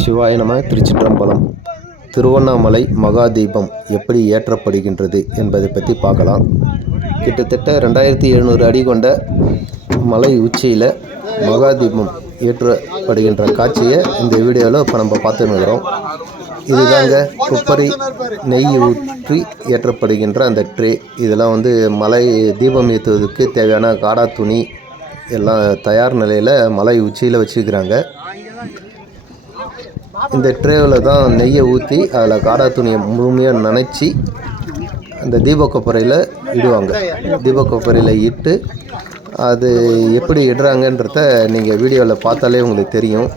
சிவாய நம. திருச்சிற்றம்பலம். திருவண்ணாமலை மகாதீபம் எப்படி ஏற்றப்படுகின்றது என்பதை பற்றி பார்க்கலாம். கிட்டத்தட்ட 2700 அடி கொண்ட மலை உச்சியில் மகாதீபம் ஏற்றப்படுகின்ற காட்சியை இந்த வீடியோவில் இப்போ நம்ம பார்த்துன்னு இருக்கிறோம். இதுதாங்க கொப்பரை நெய் ஊற்றி ஏற்றப்படுகின்ற அந்த ட்ரே. இதெல்லாம் மலை தீபம் ஏற்றுவதற்கு தேவையான காடா துணி எல்லாம் தயார் நிலையில் மலை உச்சியில் வச்சுருக்கிறாங்க. இந்த ட்ரேவில் தான் நெய்யை ஊற்றி அதில் காடா துணியை முழுமையாக நனைச்சி அந்த தீபக்கொப்பரையில் இடுவாங்க. தீபக்கொப்பரையில் இட்டு அது எப்படி இடுறாங்கன்றத நீங்கள் வீடியோவில் பார்த்தாலே உங்களுக்கு தெரியும்.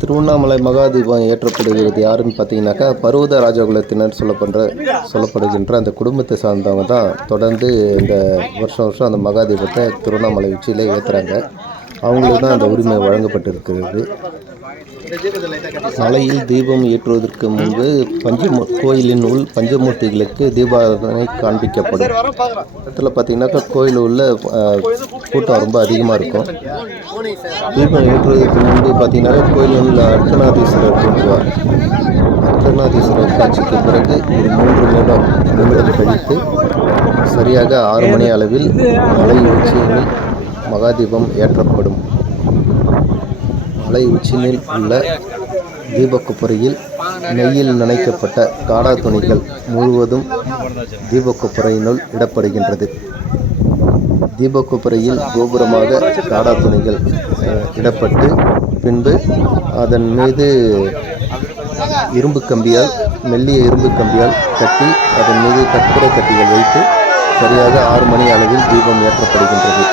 திருவண்ணாமலை மகாதீபம் ஏற்றப்படுகிறது யாருன்னு பார்த்தீங்கன்னாக்கா, பர்வத ராஜகுலத்தினர் சொல்லப்படுகின்ற அந்த குடும்பத்தை சார்ந்தவங்க தான் தொடர்ந்து இந்த வருஷம் அந்த மகாதீபத்தை திருவண்ணாமலை உச்சியில் ஏற்றுறாங்க. அவங்களுக்கு தான் அந்த உரிமை வழங்கப்பட்டிருக்கிறது. மலையில் தீபம் ஏற்றுவதற்கு முன்பு கோயிலின் உள் பஞ்சமூர்த்திகளுக்கு தீபாராதனை காண்பிக்கப்படும். இடத்துல பார்த்தீங்கன்னாக்கா கோயில் உள்ள கூட்டம் ரொம்ப அதிகமாக இருக்கும். தீபம் ஏற்றுவதற்கு முன்பு பார்த்தீங்கன்னாக்கா கோயில் உள்ள அர்த்தநாதீஸ்வரர் தோன்றுவார். அர்த்தநாதீஸ்வரர் காட்சிக்கு பிறகு ஒரு 3 நிமிடம் கழித்து சரியாக 6 மணி அளவில் மலை உச்சியில் மகாதீபம் ஏற்றப்படும். மலை உச்சியில் உள்ள தீபக்கொப்பரையில் நெய்யில் நனைக்கப்பட்ட காடா துணிகள் முழுவதும் தீபக்கொப்பரையினுள் இடப்படுகின்றது. தீபக்கொப்பரையில் கோபுரமாக காடா துணிகள் இடப்பட்டு பின்பு அதன் மீது மெல்லிய இரும்பு கம்பியால் கட்டி அதன் மீது கற்பூர கட்டிகள் வைத்து சரியாக 6 மணி அளவில் தீபம் ஏற்றப்படுகின்றது.